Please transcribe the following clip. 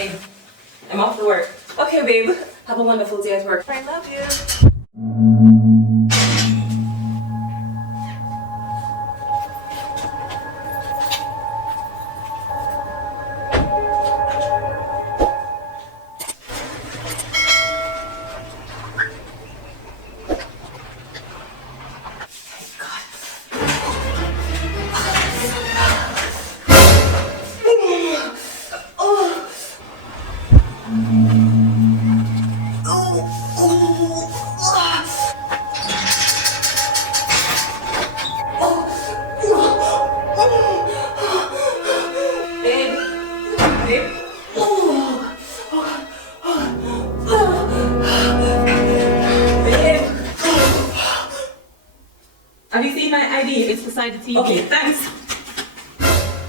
babe. I'm off to work. Okay, babe. Have a wonderful day at work. I love you. Babe. Babe. Babe. Have you seen my ID? It's beside the TV. Okay, thanks.